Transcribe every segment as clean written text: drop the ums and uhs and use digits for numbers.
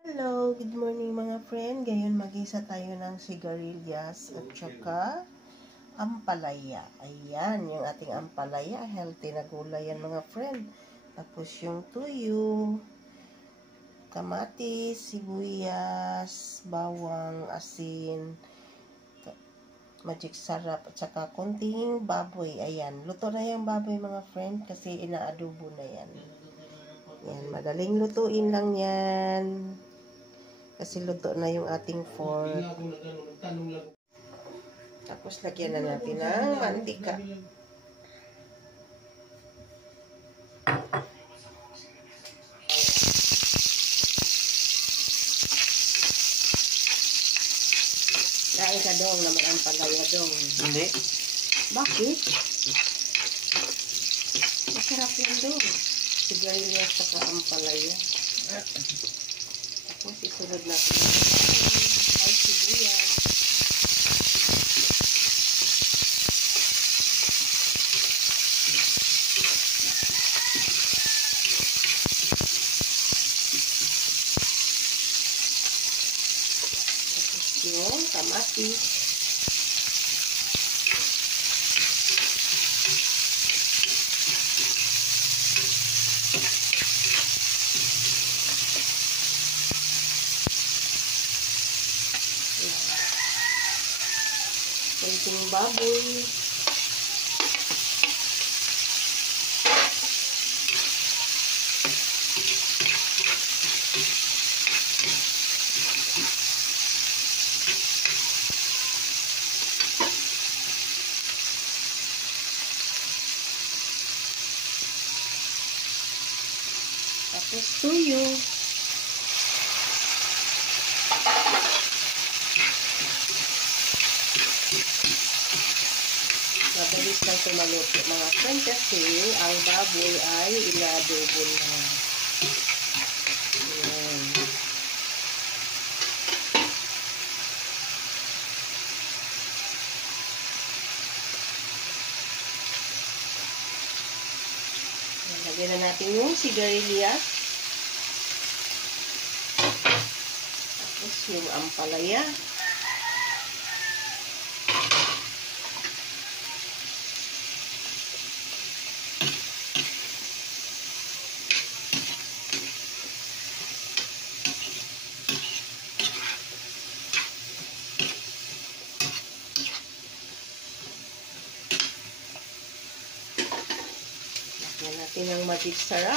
Hello, good morning mga friend. Ngayon mag-isa tayo ng sigarilyas at saka ampalaya. Ayan, yung ating ampalaya. Healthy na gulay yan mga friend. Tapos yung tuyo, kamatis, sibuyas, bawang, asin, magic sarap, at saka konting baboy. Ayan, luto na yung baboy mga friend kasi inaadobo na yan. Yan, madaling lutuin lang yan. Kasi luto na yung ating pork. Tapos lagyan na natin ng mantika. Kain ka dong naman ang palaya dong. Hindi. Bakit? Masarap yan dong. Sigarilyas saka ang palaya. Tapos isunod natin ay sibuyas. Tapos yung kamatis. Konting baboy. Tapos tuyo. Mabilis lang ito maluto mga friend kasi ang baboy ay inadobo na. Ayan. Lagyan na natin yung sigarilyas. Tapos yung ampalaya. Lagyan natin ang magic sarap.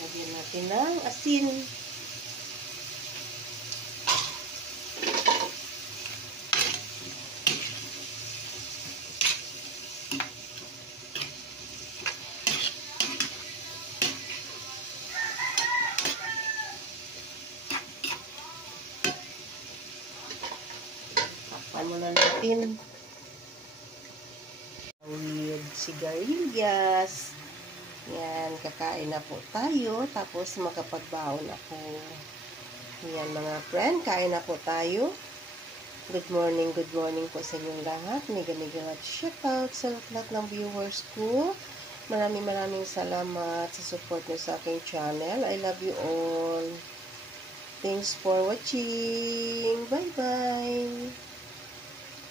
Lagyan natin ng asin. Takpan muna natin. With sigarilyas. Yan, kakain na po tayo. Tapos makapagbaon ako. Yan mga friend, kain na po tayo. Good morning po sa inyong lahat. Mega shoutout sa lahat ng viewers ko. Maraming salamat sa support niyo sa aking channel. I love you all. Thanks for watching. Bye-bye.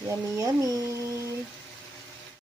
Yummy.